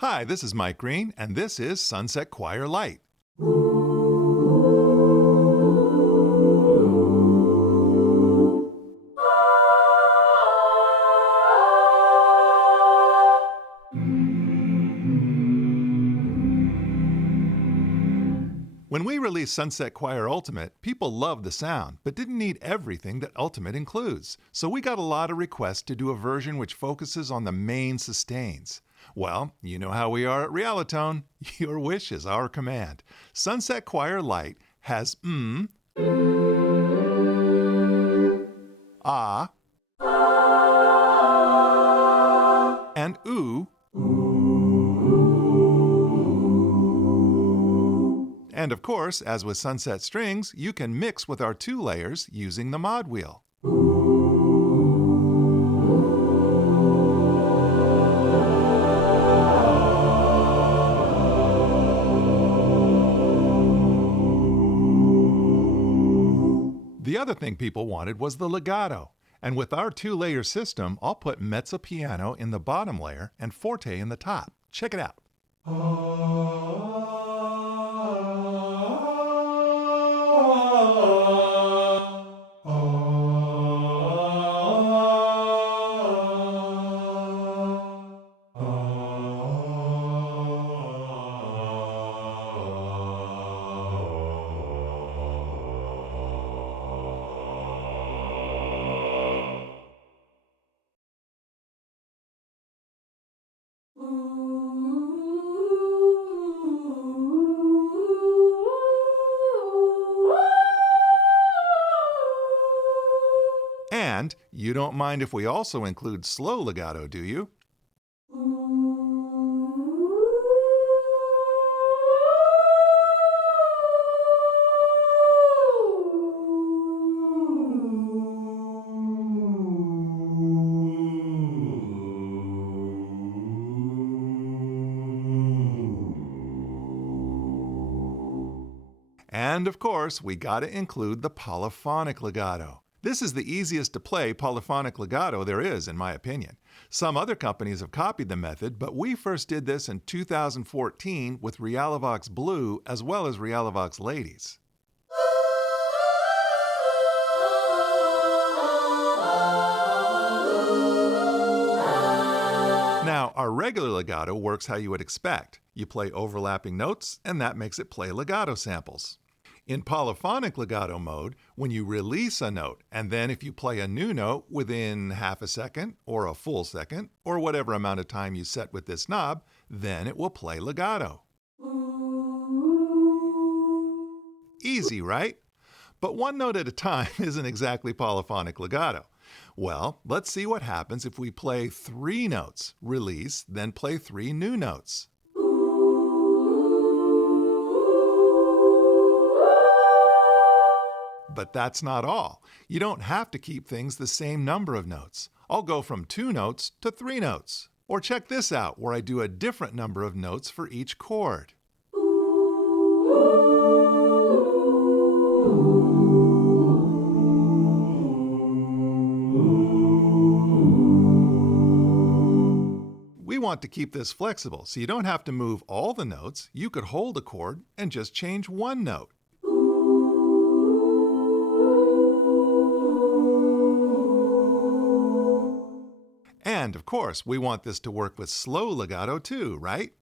Hi, this is Mike Green, and this is Sunset Choir Lite. When we released Sunset Choir Ultimate, people loved the sound, but didn't need everything that Ultimate includes. So we got a lot of requests to do a version which focuses on the main sustains. Well, you know how we are at Realitone. Your wish is our command. Sunset Choir Lite has ah, and ooh. And of course, as with Sunset Strings, you can mix with our 2 layers using the mod wheel. The other thing people wanted was the legato. And with our 2-layer system, I'll put mezzo piano in the bottom layer and forte in the top. Check it out. And you don't mind if we also include slow legato, do you? And of course, we gotta include the polyphonic legato. This is the easiest to play polyphonic legato there is, in my opinion. Some other companies have copied the method, but we first did this in 2014 with Realivox Blue as well as Realivox Ladies. Now, our regular legato works how you would expect. You play overlapping notes, and that makes it play legato samples. In polyphonic legato mode, when you release a note, and then if you play a new note within half a second, or a full second, or whatever amount of time you set with this knob, then it will play legato. Easy, right? But one note at a time isn't exactly polyphonic legato. Well, let's see what happens if we play 3 notes, release, then play 3 new notes. But that's not all. You don't have to keep things the same number of notes. I'll go from 2 notes to 3 notes. Or check this out, where I do a different number of notes for each chord. We want to keep this flexible, so you don't have to move all the notes. You could hold a chord and just change one note. And of course, we want this to work with slow legato too, right?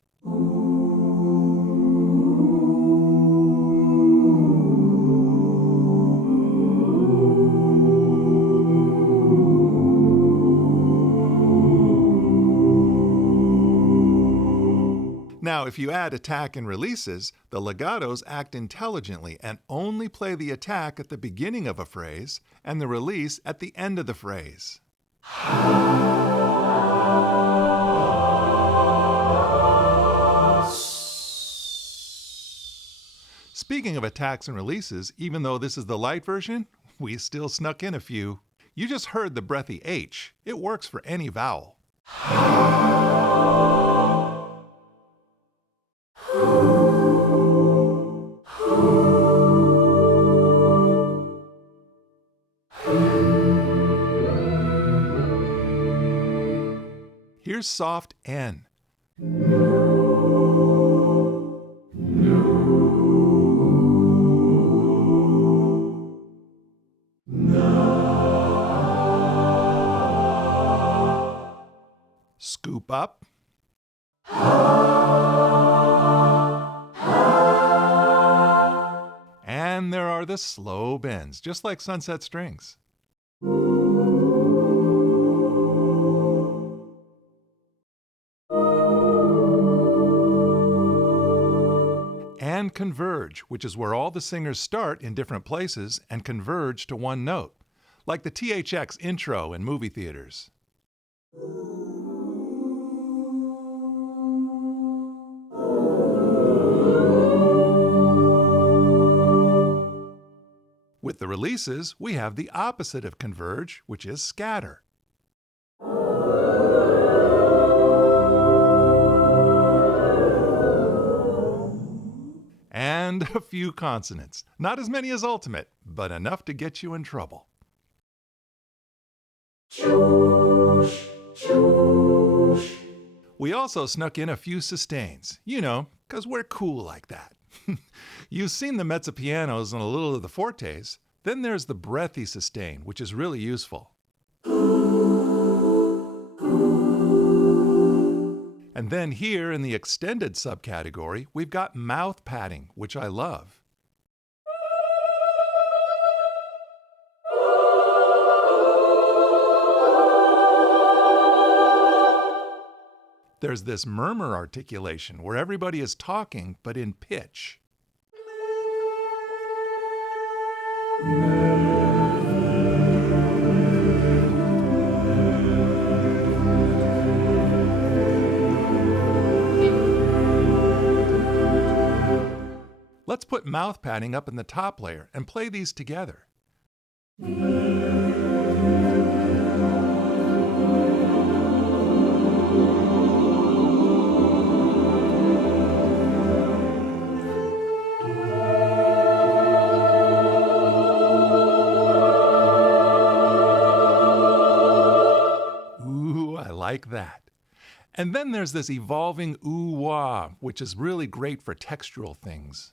Now, if you add attack and releases, the legatos act intelligently and only play the attack at the beginning of a phrase and the release at the end of the phrase. Speaking of attacks and releases, even though this is the light version, we still snuck in a few. You just heard the breathy H. It works for any vowel. Here's soft N. up. And there are the slow bends, just like sunset strings. And converge, which is where all the singers start in different places and converge to one note, like the THX intro in movie theaters. With the releases, we have the opposite of converge, which is scatter. And a few consonants. Not as many as ultimate, but enough to get you in trouble. We also snuck in a few sustains, 'cause we're cool like that. You've seen the mezzopianos and a little of the fortes. Then there's the breathy sustain, which is really useful. And then here in the extended subcategory, we've got mouth padding, which I love. There's this murmur articulation where everybody is talking but in pitch. Let's put mouth padding up in the top layer and play these together. Ooh, I like that. And then there's this evolving ooh-wah, which is really great for textural things.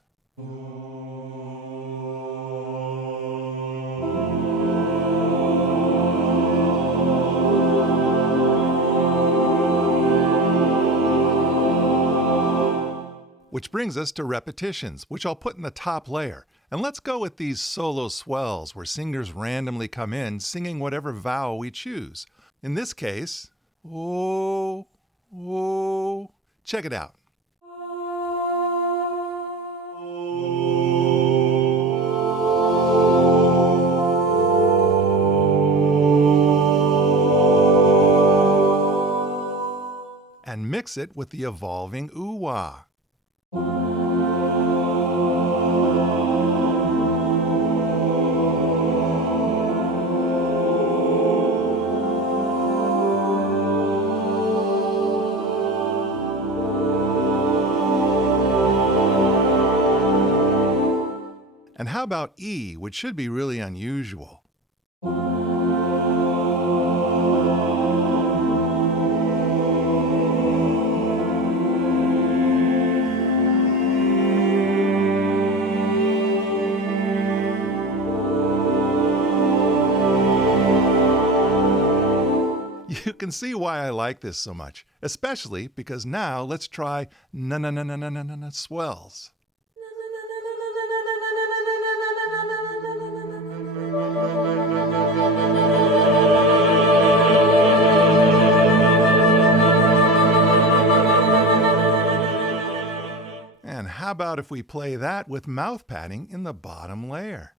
Which brings us to repetitions, which I'll put in the top layer. And let's go with these solo swells, where singers randomly come in singing whatever vowel we choose. In this case, oh, oh. Check it out. And mix it with the evolving ooh-wah. And how about E, which should be really unusual? You can see why I like this so much, especially because now let's try na-na-na-na-na-na-na swells. And how about if we play that with mouth padding in the bottom layer?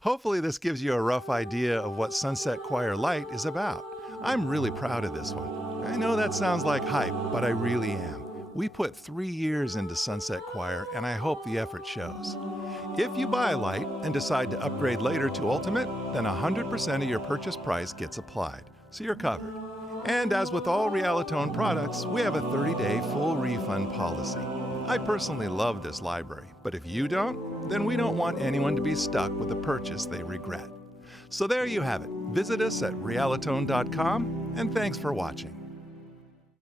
Hopefully this gives you a rough idea of what Sunset Choir Lite is about. I'm really proud of this one. I know that sounds like hype, but I really am. We put 3 years into Sunset Choir, and I hope the effort shows. If you buy a Lite and decide to upgrade later to Ultimate, then 100% of your purchase price gets applied, so you're covered. And as with all Realitone products, we have a 30-day full refund policy. I personally love this library, but if you don't, then we don't want anyone to be stuck with a purchase they regret. So there you have it. Visit us at realitone.com, and thanks for watching.